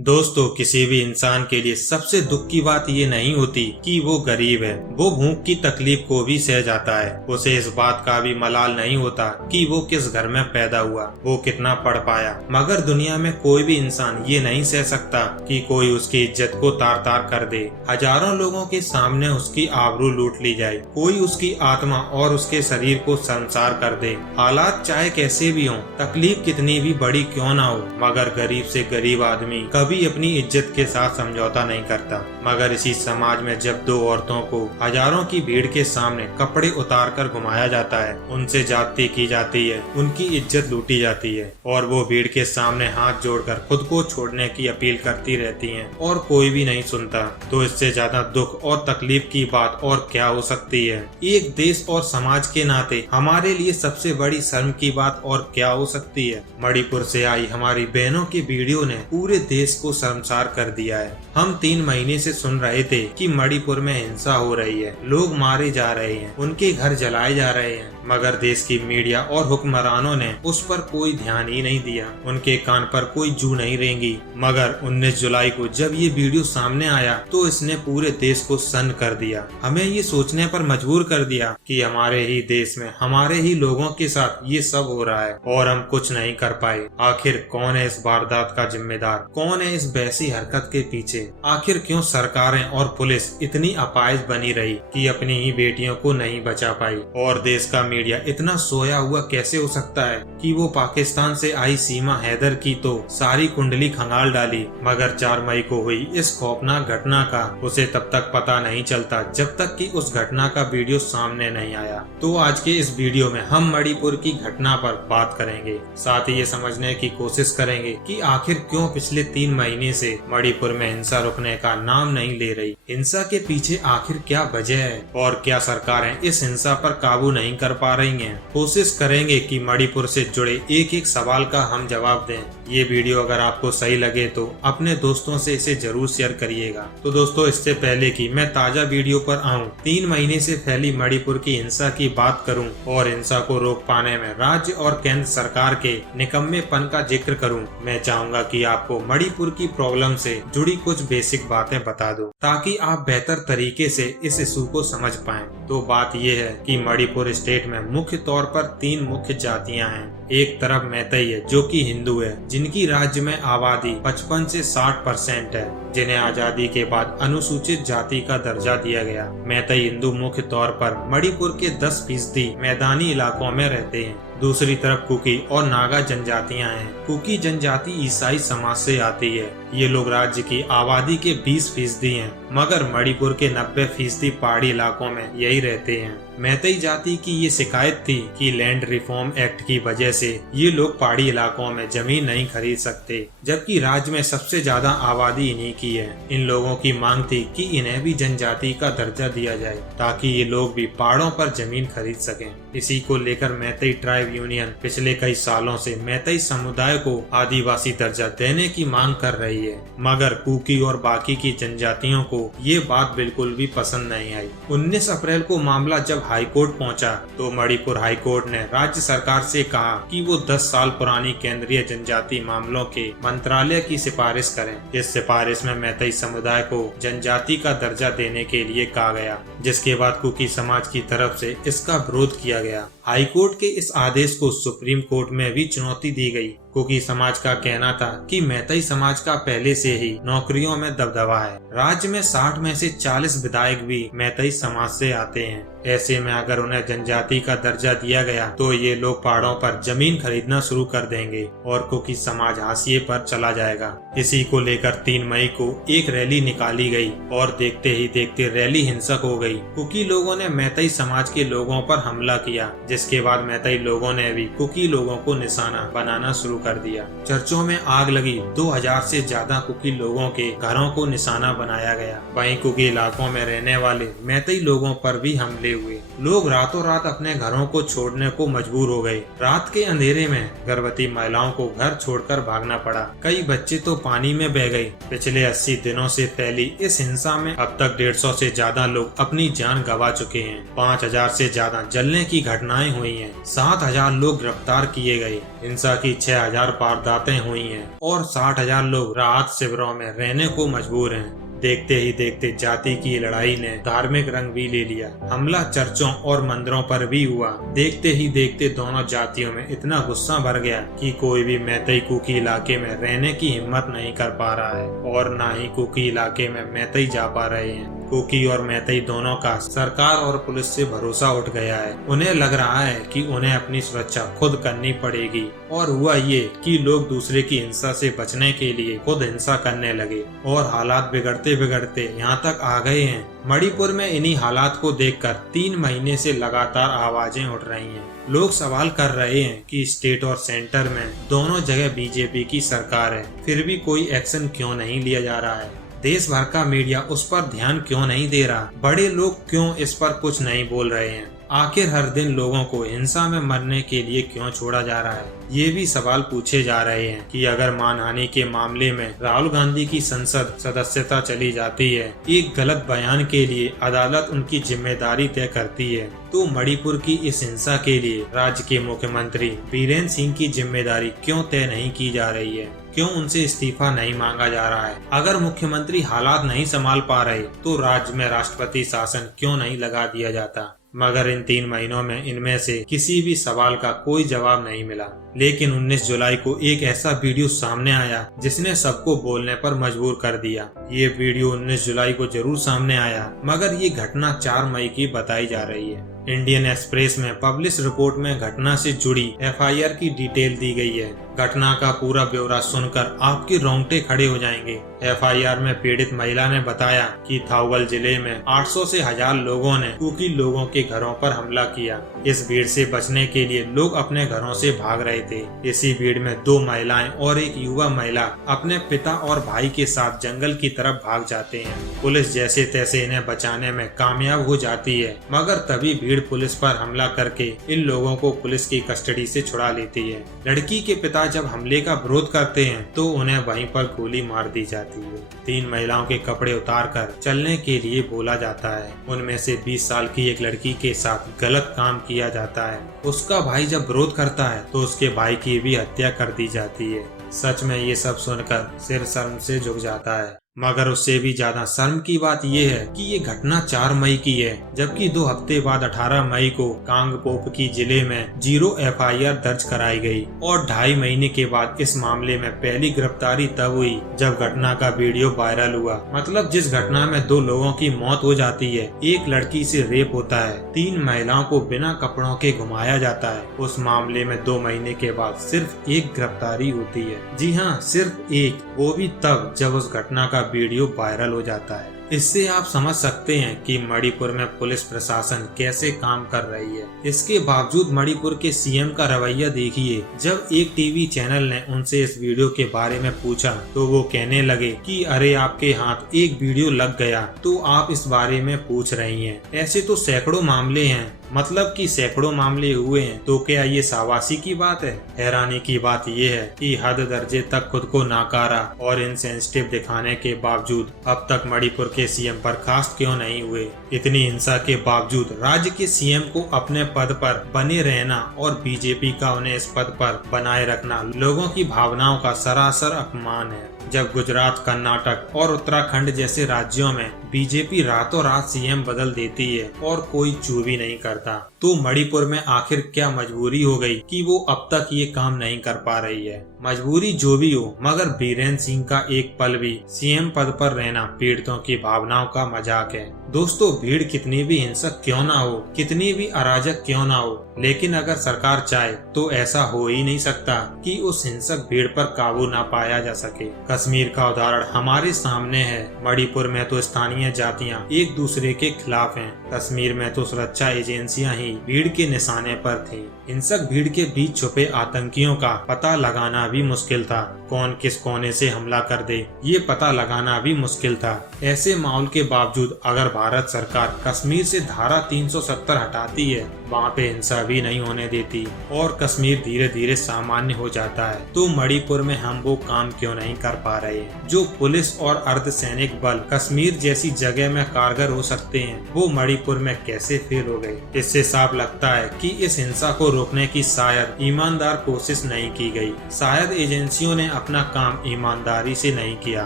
दोस्तों, किसी भी इंसान के लिए सबसे दुख की बात ये नहीं होती कि वो गरीब है। वो भूख की तकलीफ को भी सह जाता है। उसे इस बात का भी मलाल नहीं होता कि वो किस घर में पैदा हुआ, वो कितना पढ़ पाया। मगर दुनिया में कोई भी इंसान ये नहीं सह सकता कि कोई उसकी इज्जत को तार तार कर दे, हजारों लोगों के सामने उसकी आबरू लूट ली जाए, कोई उसकी आत्मा और उसके शरीर को शर्मसार कर दे। हालात चाहे कैसे भी हों, तकलीफ कितनी भी बड़ी क्यों ना हो, मगर गरीब से गरीब आदमी कभी अपनी इज्जत के साथ समझौता नहीं करता। मगर इसी समाज में जब दो औरतों को हजारों की भीड़ के सामने कपड़े उतार कर घुमाया जाता है, उनसे जाती की जाती है, उनकी इज्जत लूटी जाती है और वो भीड़ के सामने हाथ जोड़कर खुद को छोड़ने की अपील करती रहती हैं और कोई भी नहीं सुनता, तो इससे ज्यादा दुख और तकलीफ की बात और क्या हो सकती है। एक देश और समाज के नाते हमारे लिए सबसे बड़ी शर्म की बात और क्या हो सकती है। मणिपुर से आई हमारी बहनों की वीडियो ने पूरे देश को शर्मसार कर दिया है। हम 3 महीने से सुन रहे थे कि मणिपुर में हिंसा हो रही है, लोग मारे जा रहे हैं, उनके घर जलाए जा रहे हैं, मगर देश की मीडिया और हुक्मरानों ने उस पर कोई ध्यान ही नहीं दिया, उनके कान पर कोई जू नहीं रेंगी। मगर 19 जुलाई को जब ये वीडियो सामने आया तो इसने पूरे देश को सन्न कर दिया, हमें ये सोचने पर मजबूर कर दिया कि हमारे ही देश में हमारे ही लोगों के साथ ये सब हो रहा है और हम कुछ नहीं कर पाए। आखिर कौन है इस वारदात का जिम्मेदार, कौन है इस वैसी हरकत के पीछे? आखिर क्यों सरकारें और पुलिस इतनी अपाहिज बनी रही कि अपनी ही बेटियों को नहीं बचा पाई? और देश का मीडिया इतना सोया हुआ कैसे हो सकता है कि वो पाकिस्तान से आई सीमा हैदर की तो सारी कुंडली खंगाल डाली, मगर 4 मई को हुई इस खौफनाक घटना का उसे तब तक पता नहीं चलता जब तक कि उस घटना का वीडियो सामने नहीं आया। तो आज के इस वीडियो में हम मणिपुर की घटना पर बात करेंगे, साथ ही ये समझने की कोशिश करेंगे कि आखिर क्यों पिछले 3 महीने से मणिपुर में हिंसा रुकने का नाम नहीं ले रही। हिंसा के पीछे आखिर क्या वजह है और क्या सरकारें इस हिंसा पर काबू नहीं कर पा रही हैं। कोशिश करेंगे कि मणिपुर से जुड़े एक एक सवाल का हम जवाब दें। ये वीडियो अगर आपको सही लगे तो अपने दोस्तों से इसे जरूर शेयर करिएगा। तो दोस्तों, इससे पहले कि मैं ताजा वीडियो पर आऊं, 3 महीने से फैली मणिपुर की हिंसा की बात करूं और हिंसा को रोक पाने में राज्य और केंद्र सरकार के निकम्मेपन का जिक्र करूं, मैं चाहूंगा कि आपको मणिपुर की प्रॉब्लम से जुड़ी कुछ बेसिक बातें बता दूं ताकि आप बेहतर तरीके से इस इशू को समझ पाएं। तो बात यह है कि मणिपुर स्टेट में मुख्य तौर पर 3 मुख्य जातियां हैं। एक तरफ मैतई है जो कि हिंदू है, जिनकी राज्य में आबादी 55 से 60% है, जिन्हें आजादी के बाद अनुसूचित जाति का दर्जा दिया गया। मैतई हिंदू मुख्य तौर पर मणिपुर के 10% मैदानी इलाकों में रहते हैं। दूसरी तरफ कुकी और नागा जनजातियां हैं। कुकी जनजाति ईसाई समाज से आती है। ये लोग राज्य की आबादी के 20% हैं, मगर मणिपुर के 90% पहाड़ी इलाकों में यही रहते हैं। मैतई जाति की ये शिकायत थी कि लैंड रिफॉर्म एक्ट की वजह से ये लोग पहाड़ी इलाकों में जमीन नहीं खरीद सकते, जबकि राज्य में सबसे ज्यादा आबादी इन्हीं की है। इन लोगों की मांग थी कि इन्हें भी जनजाति का दर्जा दिया जाए ताकि ये लोग भी पहाड़ों पर जमीन खरीद सकें। इसी को लेकर मैतई ट्राइब यूनियन पिछले कई सालों से मैतई समुदाय को आदिवासी दर्जा देने की मांग कर रही है, मगर कुकी और बाकी की जनजातियों को ये बात बिल्कुल भी पसंद नहीं आई। 19 अप्रैल को मामला जब हाईकोर्ट पहुंचा तो मणिपुर हाईकोर्ट ने राज्य सरकार से कहा कि वो 10 साल पुरानी केंद्रीय जनजाति मामलों के मंत्रालय की सिफारिश करें। इस सिफारिश में मैतई समुदाय को जनजाति का दर्जा देने के लिए कहा गया, जिसके बाद कुकी समाज की तरफ से इसका विरोध किया गया। हाईकोर्ट के इस आदेश को सुप्रीम कोर्ट में भी चुनौती दी गई। कुकी समाज का कहना था कि मैतई समाज का पहले से ही नौकरियों में दबदबा है। राज्य में 60 में से 40 विधायक भी मैतई समाज से आते हैं। ऐसे में अगर उन्हें जनजाति का दर्जा दिया गया तो ये लोग पहाड़ों पर जमीन खरीदना शुरू कर देंगे और कुकी समाज हाशिए पर चला जाएगा। इसी को लेकर 3 मई को एक रैली निकाली गई और देखते ही देखते रैली हिंसक हो गई। कुकी लोगों ने मैतई समाज के लोगों पर हमला किया, जिसके बाद मैतई लोगों ने भी कुकी लोगों को निशाना बनाना शुरू कर दिया। चर्चों में आग लगी। 2000 से ज्यादा कुकी लोगों के घरों को निशाना बनाया गया। वहीं कुकी इलाकों में रहने वाले मैतई लोगों पर भी हमले हमले हुए। लोग रातों रात अपने घरों को छोड़ने को मजबूर हो गए। रात के अंधेरे में गर्भवती महिलाओं को घर छोड़कर भागना पड़ा। कई बच्चे तो पानी में बह गए। पिछले 80 दिनों से फैली इस हिंसा में अब तक 150 से ज्यादा लोग अपनी जान गंवा चुके हैं। 5000 से ज्यादा जलने की घटनाएं हुई हैं। 7000 लोग गिरफ्तार किए गए। हिंसा की 6000 वारदातें हुई हैं और 60,000 लोग राहत शिविरों में रहने को मजबूर हैं। देखते ही देखते जाति की लड़ाई ने धार्मिक रंग भी ले लिया। हमला चर्चों और मंदिरों पर भी हुआ। देखते ही देखते दोनों जातियों में इतना गुस्सा भर गया कि कोई भी मैतेई कुकी इलाके में रहने की हिम्मत नहीं कर पा रहा है और न ही कुकी इलाके में मैतेई जा पा रहे हैं। कुकी और मैतेई दोनों का सरकार और पुलिस से भरोसा उठ गया है। उन्हें लग रहा है कि उन्हें अपनी सुरक्षा खुद करनी पड़ेगी और हुआ ये कि लोग दूसरे की हिंसा से बचने के लिए खुद हिंसा करने लगे और हालात बिगड़ते बिगड़ते यहाँ तक आ गए हैं। मणिपुर में इन्हीं हालात को देखकर 3 महीने से लगातार आवाजें उठ रही हैं। लोग सवाल कर रहे हैं कि स्टेट और सेंटर में दोनों जगह बीजेपी की सरकार है, फिर भी कोई एक्शन क्यों नहीं लिया जा रहा है। देश भर का मीडिया उस पर ध्यान क्यों नहीं दे रहा। बड़े लोग क्यों इस पर कुछ नहीं बोल रहे हैं। आखिर हर दिन लोगों को हिंसा में मरने के लिए क्यों छोड़ा जा रहा है। ये भी सवाल पूछे जा रहे हैं कि अगर मानहानि के मामले में राहुल गांधी की संसद सदस्यता चली जाती है, एक गलत बयान के लिए अदालत उनकी जिम्मेदारी तय करती है, तो मणिपुर की इस हिंसा के लिए राज्य के मुख्यमंत्री बीरेन सिंह की जिम्मेदारी क्यों तय नहीं की जा रही है। क्यों उनसे इस्तीफा नहीं मांगा जा रहा है। अगर मुख्यमंत्री हालात नहीं संभाल पा रहे तो राज्य में राष्ट्रपति शासन क्यों नहीं लगा दिया जाता। मगर इन 3 महीनों में इनमें से किसी भी सवाल का कोई जवाब नहीं मिला। लेकिन 19 जुलाई को एक ऐसा वीडियो सामने आया जिसने सबको बोलने पर मजबूर कर दिया। ये वीडियो 19 जुलाई को जरूर सामने आया, मगर ये घटना 4 मई की बताई जा रही है। इंडियन एक्सप्रेस में पब्लिश रिपोर्ट में घटना से जुड़ी FIR की डिटेल दी गई है। घटना का पूरा ब्यौरा सुनकर आपके रोंगटे खड़े हो जाएंगे। FIR में पीड़ित महिला ने बताया कि थाउबल जिले में 800 से 1000 लोगों ने कुकी लोगों के घरों पर हमला किया। इस भीड़ से बचने के लिए लोग अपने घरों से भाग रहे थे। इसी भीड़ में 2 महिलाएं और एक युवा महिला अपने पिता और भाई के साथ जंगल की तरफ भाग जाते हैं। पुलिस जैसे तैसे इन्हें बचाने में कामयाब हो जाती है, मगर तभी भीड़ पुलिस पर हमला करके इन लोगों को पुलिस की कस्टडी से छुड़ा लेती है। लड़की के पिता जब हमले का विरोध करते हैं तो उन्हें वहीं पर गोली मार दी जाती है। 3 महिलाओं के कपड़े उतारकर चलने के लिए बोला जाता है। उनमें से 20 साल की एक लड़की के साथ गलत काम किया जाता है। उसका भाई जब विरोध करता है तो उसके भाई की भी हत्या कर दी जाती है। सच में ये सब सुनकर सिर शर्म से झुक जाता है। मगर उससे भी ज्यादा शर्म की बात यह है कि ये घटना 4 मई की है, जबकि 2 हफ्ते बाद 18 मई को कांगपोप जिले में 0 FIR दर्ज कराई गई और 2.5 महीने के बाद इस मामले में पहली गिरफ्तारी तब हुई जब घटना का वीडियो वायरल हुआ। मतलब जिस घटना में 2 लोगों की मौत हो जाती है, एक लड़की से रेप होता है, 3 महिलाओं को बिना कपड़ों के घुमाया जाता है, उस मामले में 2 महीने के बाद सिर्फ एक गिरफ्तारी होती है। जी हाँ, सिर्फ एक, वो भी तब जब उस घटना का वीडियो वायरल हो जाता है। इससे आप समझ सकते हैं कि मणिपुर में पुलिस प्रशासन कैसे काम कर रही है। इसके बावजूद मणिपुर के CM का रवैया देखिए। जब एक टीवी चैनल ने उनसे इस वीडियो के बारे में पूछा तो वो कहने लगे कि अरे आपके हाथ एक वीडियो लग गया तो आप इस बारे में पूछ रही हैं। ऐसे तो सैकड़ों मामले हैं, मतलब कि सैकड़ों मामले हुए हैं, तो क्या ये शाबाशी की बात है। हैरानी की बात यह है कि हद दर्जे तक खुद को नाकारा और इनसेंसिटिव दिखाने के बावजूद अब तक मणिपुर के CM बर्खास्त क्यों नहीं हुए। इतनी हिंसा के बावजूद राज्य के CM को अपने पद पर बने रहना और बीजेपी का उन्हें इस पद पर बनाए रखना लोगों की भावनाओं का सरासर अपमान है। जब गुजरात, कर्नाटक और उत्तराखंड जैसे राज्यों में बीजेपी रातों रात CM बदल देती है और कोई चू भी नहीं करता, तो मणिपुर में आखिर क्या मजबूरी हो गई कि वो अब तक ये काम नहीं कर पा रही है। मजबूरी जो भी हो, मगर बीरेन सिंह का एक पल भी CM पद पर रहना पीड़ितों की भावनाओं का मजाक है। दोस्तों, भीड़ कितनी भी हिंसक क्यों ना हो, कितनी भी अराजक क्यों ना हो, लेकिन अगर सरकार चाहे तो ऐसा हो ही नहीं सकता कि उस हिंसक भीड़ पर काबू ना पाया जा सके। कश्मीर का उदाहरण हमारे सामने है। मणिपुर में तो स्थानीय जातियां एक दूसरे के खिलाफ हैं। कश्मीर में तो सुरक्षा एजेंसियां ही ही भीड़ के निशाने पर थीं। हिंसक भीड़ के बीच छुपे आतंकियों का पता लगाना भी मुश्किल था। कौन किस कोने से हमला कर दे ये पता लगाना भी मुश्किल था। ऐसे माहौल के बावजूद अगर भारत सरकार कश्मीर से धारा 370 हटाती है, वहाँ पे हिंसा भी नहीं होने देती और कश्मीर धीरे धीरे सामान्य हो जाता है, तो मणिपुर में हम वो काम क्यों नहीं कर पा रहे हैं जो पुलिस और अर्धसैनिक बल कश्मीर जैसी जगह में कारगर हो सकते हैं, वो मणिपुर में कैसे फेल हो गए। इससे साफ लगता है कि इस हिंसा को रोकने की शायद ईमानदार कोशिश नहीं की गई। शायद एजेंसियों ने अपना काम ईमानदारी से नहीं किया।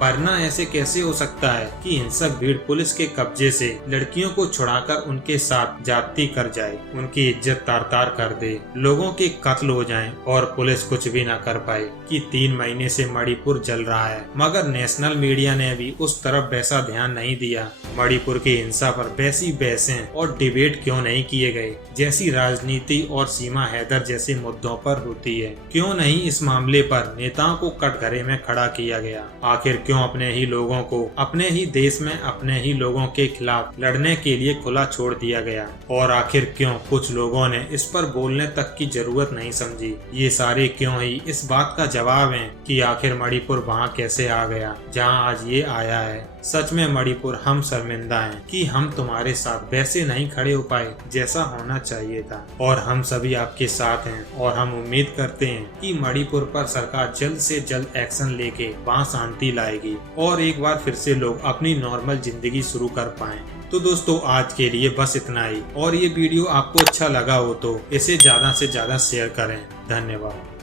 वरना ऐसे कैसे हो सकता है कि हिंसक भीड़ पुलिस के कब्जे से लड़कियों को छुड़ाकर उनके साथ जाती कर जाए, उनकी इज्जत तार तार कर दे, लोगों के कत्ल हो जाएं और पुलिस कुछ भी न कर पाए कि 3 महीने से मणिपुर जल रहा है। मगर नेशनल मीडिया ने भी उस तरफ वैसा ध्यान नहीं दिया। मणिपुर की हिंसा पर वैसी बहसें और डिबेट क्यों नहीं किए गए जैसी राजनीति और सीमा हैदर जैसे मुद्दों पर होती है। क्यों नहीं इस मामले पर नेताओं को कटघरे में खड़ा किया गया। आखिर क्यों अपने ही लोगों को अपने ही देश में अपने ही लोगों के खिलाफ लड़ने के लिए खुला छोड़ दिया गया। और आखिर क्यों कुछ लोगों ने इस पर बोलने तक की जरूरत नहीं समझी। ये सारे क्यों ही इस बात का जवाब है कि आखिर मणिपुर वहाँ कैसे आ गया जहाँ आज ये आया है। सच में मणिपुर हम शर्मिंदा हैं कि हम तुम्हारे साथ वैसे नहीं खड़े हो पाए जैसा होना चाहिए था। और हम सभी आपके साथ हैं और हम उम्मीद करते हैं कि मणिपुर पर सरकार जल्द से जल्द एक्शन लेके वहाँ शांति लाएगी और एक बार फिर से लोग अपनी नॉर्मल जिंदगी शुरू कर पाएं। तो दोस्तों आज के लिए बस इतना ही। और ये वीडियो आपको अच्छा लगा हो तो इसे ज्यादा से ज्यादा शेयर करें। धन्यवाद।